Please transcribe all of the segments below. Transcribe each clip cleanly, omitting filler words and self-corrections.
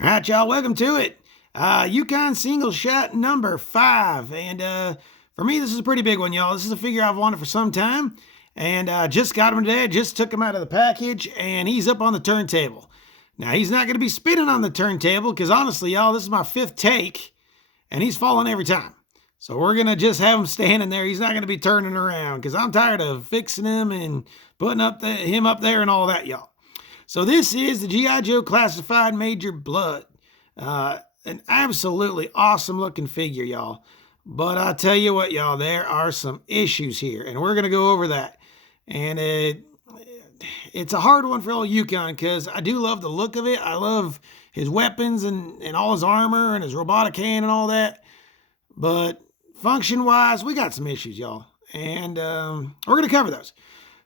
All right, y'all, welcome to it. Yukon single shot number 5. And for me, this is a pretty big one, y'all. This is a figure I've wanted for some time. And just got him today. Just took him out of the package, and he's up on the turntable. Now, he's not going to be spinning on the turntable because honestly, y'all, this is my 5th take, and he's falling every time. So we're going to just have him standing there. He's not going to be turning around because I'm tired of fixing him and putting him up there and all that, y'all. So this is the G.I. Joe Classified Major Bludd. An absolutely awesome looking figure, y'all. But I tell you what, y'all, there are some issues here, and we're going to go over that. And it's a hard one for old Yukon because I do love the look of it. I love his weapons and all his armor and his robotic hand and all that. But function-wise, we got some issues, y'all. And we're going to cover those.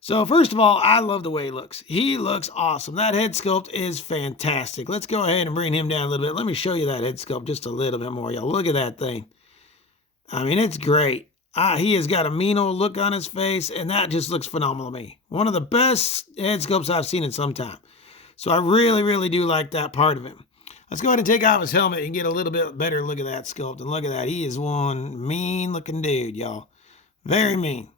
So first of all, I love the way he looks. He looks awesome. That head sculpt is fantastic. Let's go ahead and bring him down a little bit. Let me show you that head sculpt just a little bit more, y'all. Look at that thing. I mean, it's great. He has got a mean old look on his face, and that just looks phenomenal to me. One of the best head sculpts I've seen in some time. So I really, really do like that part of him. Let's go ahead and take off his helmet and get a little bit better look at that sculpt. And look at that. He is one mean-looking dude, y'all. Very mean.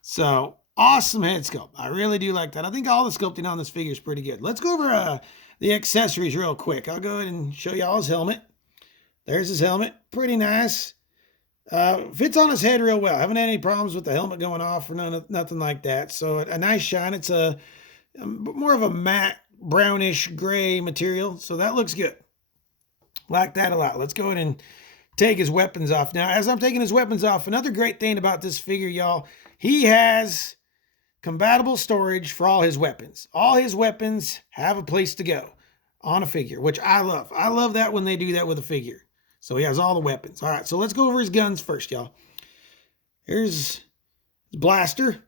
So, awesome head sculpt. I really do like that. I think all the sculpting on this figure is pretty good. Let's go over the accessories real quick. I'll go ahead and show y'all his helmet. There's his helmet. Pretty nice. Fits on his head real well. Haven't had any problems with the helmet going off or nothing like that. So a nice shine. It's a more of a matte brownish gray material. So that looks good. Like that a lot. Let's go ahead and take his weapons off. Now, as I'm taking his weapons off, another great thing about this figure, y'all, he has compatible storage for all his weapons. All his weapons have a place to go on a figure, which I love. I love that when they do that with a figure. So he has all the weapons. All right, so let's go over his guns first, y'all. Here's his blaster.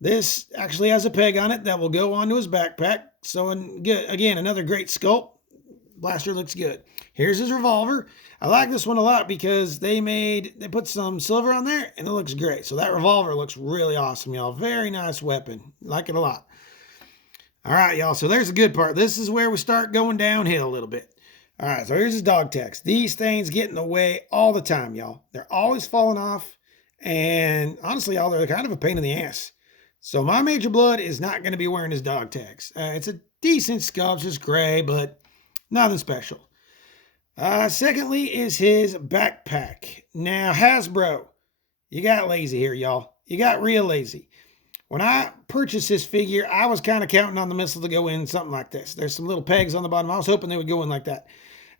This actually has a peg on it that will go onto his backpack. So again, another great sculpt. Blaster looks good. Here's his revolver. I like this one a lot because they put some silver on there and it looks great. So that revolver looks really awesome, y'all. Very nice weapon. Like it a lot. All right, y'all. So there's the good part. This is where we start going downhill a little bit. All right, so here's his dog tags. These things get in the way all the time, y'all. They're always falling off. And honestly, y'all, they're kind of a pain in the ass. So my Major Bludd is not going to be wearing his dog tags. It's a decent sculpt, just gray, but nothing special. Secondly is his backpack. Now, Hasbro, you got lazy here, y'all. You got real lazy. When I purchased this figure, I was kind of counting on the missile to go in something like this. There's some little pegs on the bottom. I was hoping they would go in like that.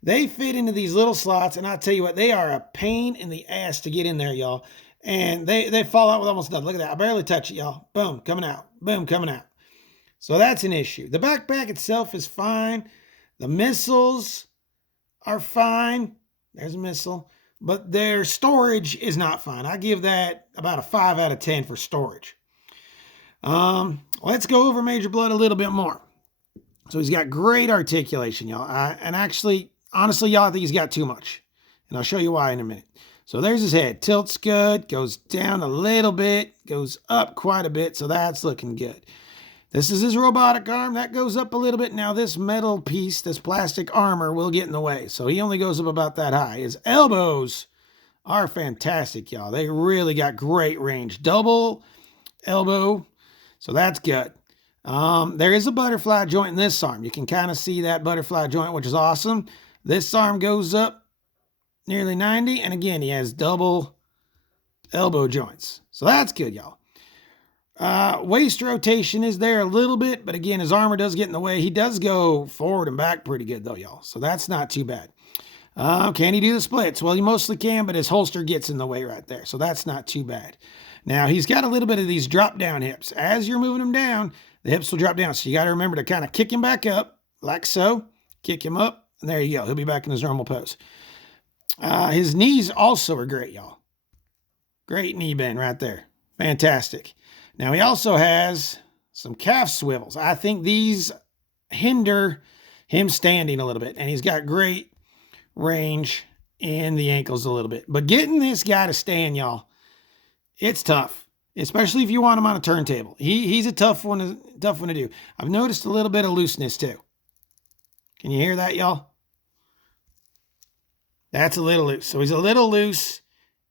They fit into these little slots, and I tell you what, they are a pain in the ass to get in there, y'all. And they fall out with almost nothing. Look at that. I barely touch it, y'all. Boom, coming out. Boom, coming out. So that's an issue. The backpack itself is fine. The missiles are fine. There's a missile. But their storage is not fine. I give that about a 5 out of 10 for storage. Let's go over Major Bludd a little bit more. So he's got great articulation, y'all. And actually, honestly, y'all, I think he's got too much. And I'll show you why in a minute. So there's his head. Tilts good. Goes down a little bit. Goes up quite a bit. So that's looking good. This is his robotic arm. That goes up a little bit. Now this metal piece, this plastic armor, will get in the way. So he only goes up about that high. His elbows are fantastic, y'all. They really got great range. Double elbow. So that's good. There is a butterfly joint in this arm. You can kind of see that butterfly joint, which is awesome. This arm goes up nearly 90. And again, he has double elbow joints. So that's good, y'all. Waist rotation is there a little bit, but again, his armor does get in the way. He does go forward and back pretty good though, y'all. So that's not too bad. Can he do the splits? Well, he mostly can, but his holster gets in the way right there. So that's not too bad. Now, he's got a little bit of these drop down hips. As you're moving him down, the hips will drop down. So you got to remember to kind of kick him back up like so. Kick him up. And there you go. He'll be back in his normal pose. His knees also are great, y'all. Great knee bend right there. Fantastic. Now, he also has some calf swivels. I think these hinder him standing a little bit. And he's got great range in the ankles a little bit. But getting this guy to stand, y'all, it's tough. Especially if you want him on a turntable. He's a tough one to do. I've noticed a little bit of looseness too. Can you hear that, y'all? That's a little loose. So he's a little loose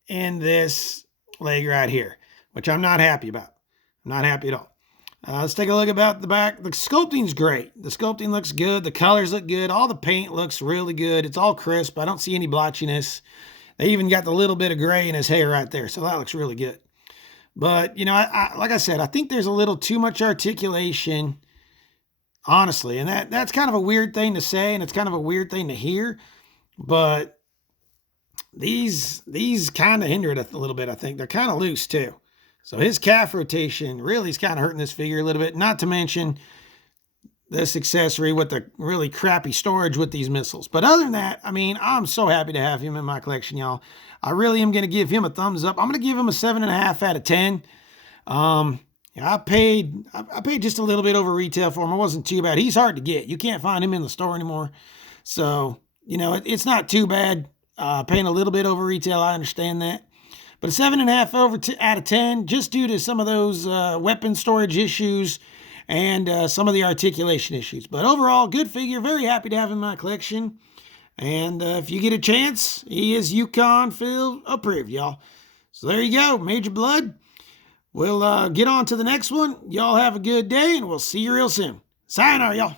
in this leg right here, which I'm not happy about. I'm not happy at all. Let's take a look about the back. The sculpting's great. The sculpting looks good. The colors look good. All the paint looks really good. It's all crisp. I don't see any blotchiness. They even got the little bit of gray in his hair right there, so that looks really good. But, you know, like I said, I think there's a little too much articulation, honestly. And that's kind of a weird thing to say, and it's kind of a weird thing to hear. But these kind of hinder it a little bit, I think. They're kind of loose, too. So his calf rotation really is kind of hurting this figure a little bit, not to mention this accessory with the really crappy storage with these missiles. But other than that, I mean, I'm so happy to have him in my collection, y'all. I really am going to give him a thumbs up. I'm going to give him a 7.5 out of 10. I paid just a little bit over retail for him. It wasn't too bad. He's hard to get. You can't find him in the store anymore. So, you know, it's not too bad. Paying a little bit over retail, I understand that. But a 7.5 out of 10, just due to some of those weapon storage issues and some of the articulation issues. But overall, good figure. Very happy to have him in my collection. And if you get a chance, he is Yukon Phil approved, y'all. So there you go, Major Bludd. We'll get on to the next one. Y'all have a good day, and we'll see you real soon. Sayonara, y'all.